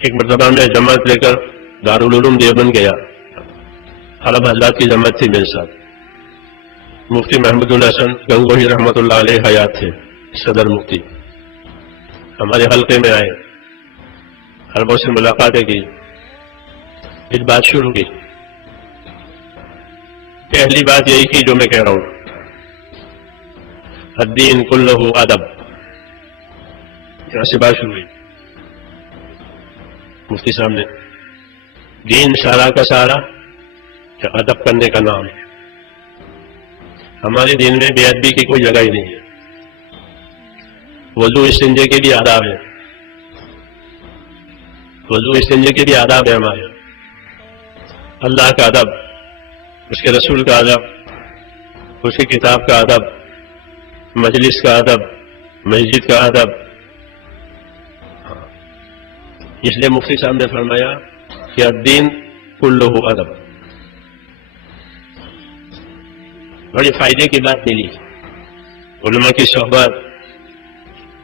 ایک مرتبہ میں جماعت لے کر دارالعلوم دیوبند گیا. عرب حضرات کی جماعت تھی میرے ساتھ. مفتی محمد الحسن گنگوہی رحمۃ اللہ علیہ حیات تھے صدر مفتی. ہمارے حلقے میں آئے, عربوں سے ملاقاتیں کی, ایک بات شروع کی. پہلی بات یہی کی جو میں کہہ رہا ہوں, الدین کلہ ادب. یہاں سے بات شروع ہوئی مفتی صاحب نے. دین سارا کا سارا ادب کرنے کا نام ہے. ہمارے دین میں بے ادبی کی کوئی جگہ ہی نہیں ہے. وضو استنجے کے لیے آداب ہے, وضو استنجے کے لیے آداب ہے ہمارے. اللہ کا ادب, اس کے رسول کا ادب, اس کی کتاب کا ادب, مجلس کا ادب, مسجد کا ادب. اس لیے مفتی صاحب نے فرمایا کہ الدین کلہ ادب. بڑی فائدے کی بات ملی. علماء کی صحبت,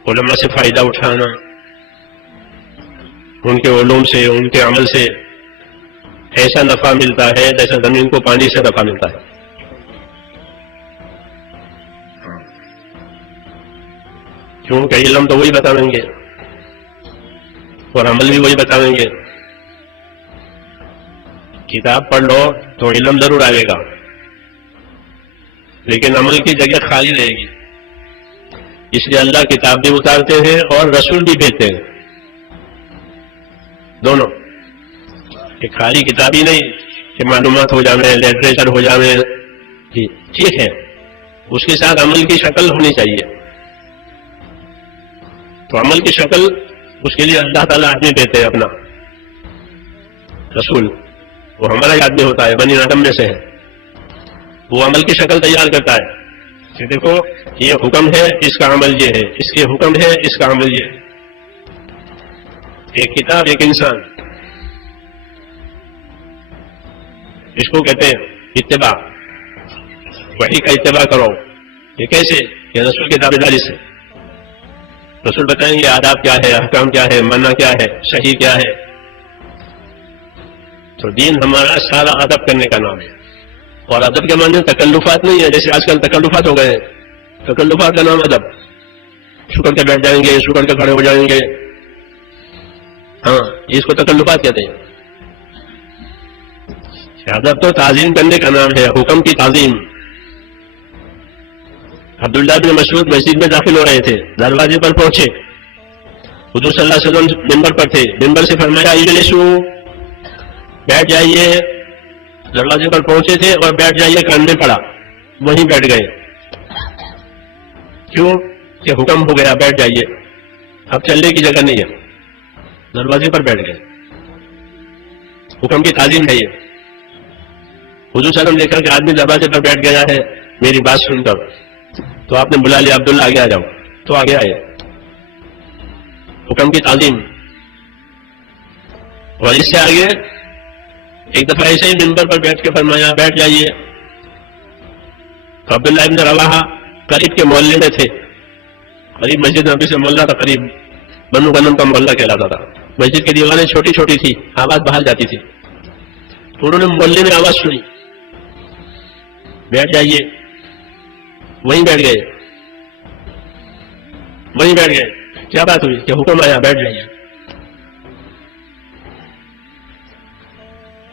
علماء سے فائدہ اٹھانا, ان کے علوم سے, ان کے عمل سے ایسا نفع ملتا ہے جیسا زمین کو پانی سے نفع ملتا ہے. کیونکہ علم تو وہی بتائیں گے اور عمل بھی وہی بتائیں گے. کتاب پڑھ لو تو علم ضرور آئے گا, لیکن عمل کی جگہ خالی رہے گی. اس لیے اللہ کتاب بھی اتارتے ہیں اور رسول بھی بھیجتے ہیں, دونوں. کہ خالی کتاب ہی نہیں کہ معلومات ہو جائے, لٹریچر ہو جائے, ٹھیک ہے, اس کے ساتھ عمل کی شکل ہونی چاہیے. تو عمل کی شکل اس کے لیے اللہ تعالیٰ آدمی دیتے ہیں اپنا رسول. وہ ہمارا آدمی ہوتا ہے, بنی آدم میں سے ہے. وہ عمل کی شکل تیار کرتا ہے کہ دیکھو یہ حکم ہے, اس کا عمل یہ ہے, اس کے حکم ہے, اس کا عمل یہ ہے. ایک کتاب, ایک انسان, اس کو کہتے ہیں اتباع. وحی کا اتباع کرو. یہ کیسے؟ کہ رسول کی تابعداری سے. رسول بتائیں گے آداب کیا ہے, احکام کیا ہے, منع کیا ہے, صحیح کیا ہے. تو دین ہمارا سارا ادب کرنے کا نام ہے. اور ادب کے معنی تکلفات نہیں ہے جیسے آج کل تکلفات ہو گئے ہیں. تکلفات کا نام ادب. شکر کے بیٹھ جائیں گے, شکر کے کھڑے ہو جائیں گے, ہاں اس کو تکلفات کہتے ہیں. ادب تو تعظیم کرنے کا نام ہے, حکم کی تعظیم. عبداللہ بن مسعود مسجد میں داخل ہو رہے تھے, دروازے پر پہنچے, حضور صلی اللہ علیہ وسلم ممبر پر تھے. ممبر سے فرمایا اجلسوا, بیٹھ جائیے. دروازے پر پہنچے تھے اور بیٹھ جائیے کاننے پڑا, وہیں بیٹھ گئے. کیوں؟ کہ حکم ہو گیا بیٹھ جائیے, اب چلنے کی جگہ نہیں ہے, دروازے پر بیٹھ گئے. حکم کی تعظیم ہے یہ. حضور صلی اللہ علیہ وسلم دیکھا کہ آدمی دروازے پر بیٹھ گیا ہے میری بات سن کر, تو آپ نے بلا لیا, عبداللہ آگے آ جاؤ. تو آگے آئے. حکم کی تعظیم. اور اس سے آگے ایک دفعہ ایسے ہی منبر پر بیٹھ کے فرمایا بیٹھ جائیے. تو عبداللہ ابن رواحہ قریب کے محلے میں تھے, قریب مسجد نبی سے محلہ تھا, قریب بنو غنم کا محلہ کہلاتا تھا. مسجد کی دیواریں چھوٹی چھوٹی تھی, آواز باہر جاتی تھی. تو انہوں نے محلے میں آواز سنی, بیٹھ جائیے. وہیں بیٹھ گئے, وہیں بیٹھ گئے. کیا بات ہوئی؟ کہ حکم آیا بیٹھ جائیے.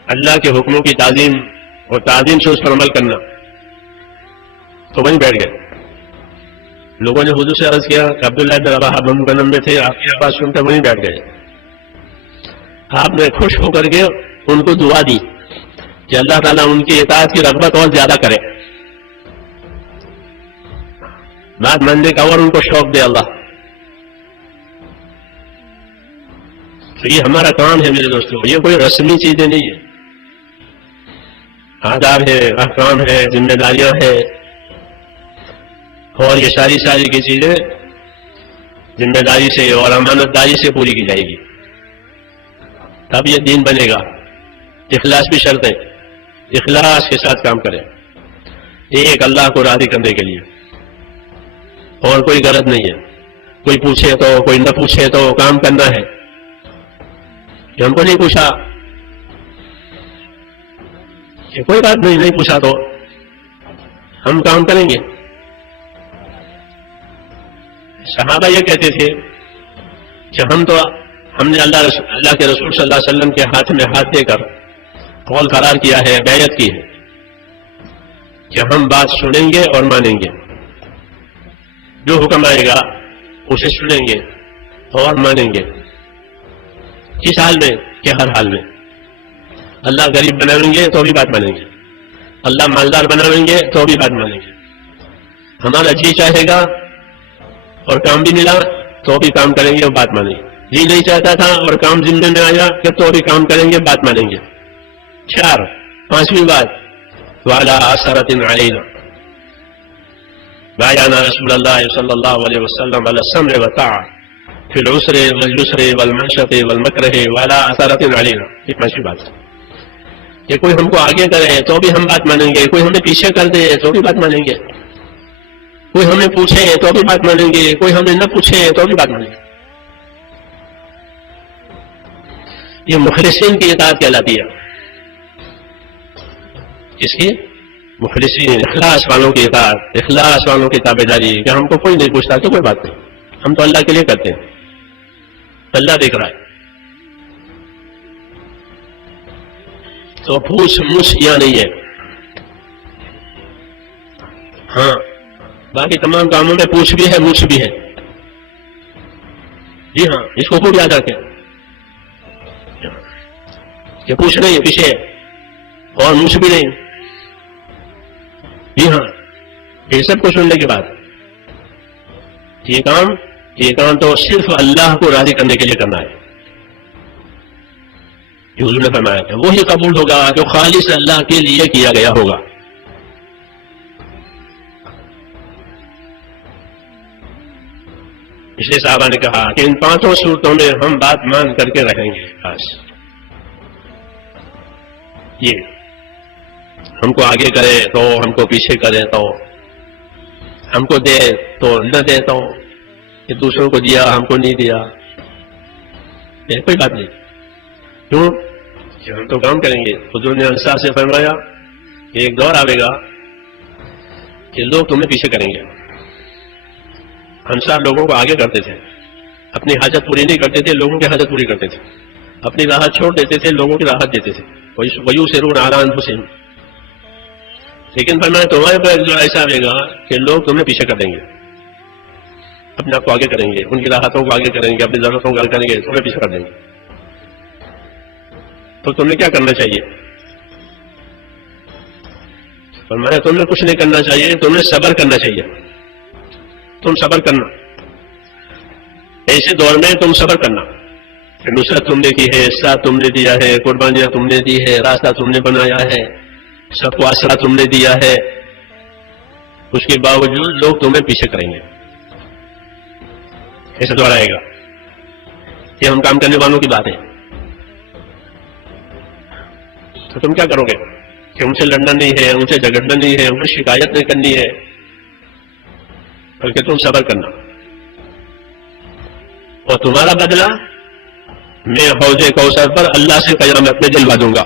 اللہ کے حکموں کی تعظیم اور تعظیم سے اس پر عمل کرنا. تو وہیں بیٹھ گئے. لوگوں نے حضور سے عرض کیا کہ عبداللہ بن رواحہ بنو غنم میں تھے, آپ کی آواز سن کر وہیں بیٹھ گئے. آپ نے خوش ہو کر کے ان کو دعا دی کہ اللہ تعالیٰ ان کی اطاعت کی رغبت اور زیادہ کرے, بات ماننے کا اور ان کو شوق دے اللہ. تو یہ ہمارا کام ہے میرے دوستوں, یہ کوئی رسمی چیزیں نہیں ہے. آداب ہے, احکام ہے, ذمہ داریاں ہیں, اور یہ ساری کی چیزیں ذمہ داری سے اور امانت داری سے پوری کی جائے گی, تب یہ دین بنے گا. اخلاص بھی شرط ہے, اخلاص کے ساتھ کام کریں, ایک اللہ کو راضی کرنے کے لیے, اور کوئی غرض نہیں ہے. کوئی پوچھے تو کوئی نہ پوچھے تو کام کرنا ہے. کہ ہم کو نہیں پوچھا، کہ کوئی بات نہیں پوچھا تو ہم کام کریں گے. صحابہ یہ کہتے تھے کہ ہم نے اللہ کے رسول صلی اللہ علیہ وسلم کے ہاتھ میں ہاتھ دے کر قول قرار کیا ہے، بیعت کی ہے کہ ہم بات سنیں گے اور مانیں گے، جو حکم آئے گا اسے سنیں گے اور مانیں گے. کس حال میں؟ کہ ہر حال میں. اللہ غریب بنائیں گے تو بھی بات مانیں گے، اللہ مالدار بنائیں گے تو بھی بات مانیں گے. ہمارا جی چاہے گا اور کام بھی ملا تو بھی کام کریں گے اور بات مانیں گے. جی نہیں چاہتا تھا اور کام ذمہ میں آیا کہ تو بھی کام کریں گے، بات مانیں گے. 4. 5ویں بات، وعلی اثرۃ علینا بايعنا رسول اللہ صلی اللہ علیہ وسلم على السمع والطاعة في العسر واليسر والمنشط والمكره وعلى اثرۃ علینا. یہ 5ویں بات کہ کوئی ہم کو آگے کرے تو بھی ہم بات مانیں گے، کوئی ہمیں پیچھے کر دے تو بھی بات مانیں گے، کوئی ہمیں پوچھے تو بھی بات مانیں گے، کوئی ہمیں نہ پوچھے تو بھی بات مانیں گے. یہ مخلصین کی اطاعت کہلاتی ہے. اس کی مخلصین، اخلاص والوں کی اطاعت، اخلاص والوں کی تابعداری، کہ ہم کو کوئی نہیں پوچھتا تو کوئی بات نہیں، ہم تو اللہ کے لیے کرتے ہیں، اللہ دیکھ رہا ہے. تو پوچھ مچھ یا نہیں ہے. ہاں باقی تمام کاموں میں پوچھ بھی ہے مچھ بھی ہے. جی ہاں، اس کو خوب یاد رکھیں کہ پوچھ نہیں پیچھے اور مچھ بھی نہیں. جی ہاں، یہ سب کو سننے کے بعد یہ کام تو صرف اللہ کو راضی کرنے کے لیے کرنا ہے. جو حضور نے فرمایا کہ وہی قبول ہوگا جو خالص اللہ کے لیے کیا گیا ہوگا. اس لیے صحابہ نے کہا کہ ان 5 صورتوں میں ہم بات مان کر کے رہیں گے. بس یہ ہم کو آگے کرے تو ہم کو پیچھے کرے تو ہم کو دے تو نہ دے تو کہ دوسروں کو دیا ہم کو نہیں دیا، یہ کوئی بات نہیں. کیوں کہ ہم تو کام کریں گے. حضور نے انصار سے فرمایا کہ ایک دور آئے گا کہ لوگ تمہیں پیچھے کریں گے. انصار لوگوں کو آگے کرتے تھے، اپنی حاجت پوری نہیں کرتے تھے، لوگوں کی حاجت پوری کرتے تھے، اپنی راحت چھوڑ دیتے تھے، لوگوں کی راحت دیتے تھے. وَيُؤْثِرُونَ عَلَىٰ أَنفُسِهِمْ. لیکن فرمایا تمہارے پر جو ایسا آئے گا کہ لوگ تمہیں پیچھے کر دیں گے، اپنے آپ کو آگے کریں گے، ان کی راحتوں کو آگے کریں گے، اپنی ضرورتوں کو آگے کریں گے، تمہیں پیچھے کر دیں گے. تو تمہیں کیا کرنا چاہیے؟ فرمایا تمہیں کچھ نہیں کرنا چاہیے، تمہیں صبر کرنا چاہیے. تم صبر کرنا، ایسے دور میں تم صبر کرنا. نصرت تم نے کی ہے، ساتھ تم نے دیا ہے، قربانیاں تم نے دی ہے، راستہ تم نے بنایا ہے، سب کو آسرا تم نے دیا ہے، اس کے باوجود لوگ تمہیں پیچھے کریں گے. ایسا دور آئے گا. یہ ہم کام کرنے والوں کی بات ہے. تو تم کیا کرو گے کہ ان سے لڑنا نہیں ہے، ان سے جھگڑنا نہیں ہے، ان سے شکایت نہیں کرنی ہے، بلکہ تم صبر کرنا. اور تمہارا بدلہ میں حوض کوثر پر اللہ سے قیامت میں دلوا دوں گا.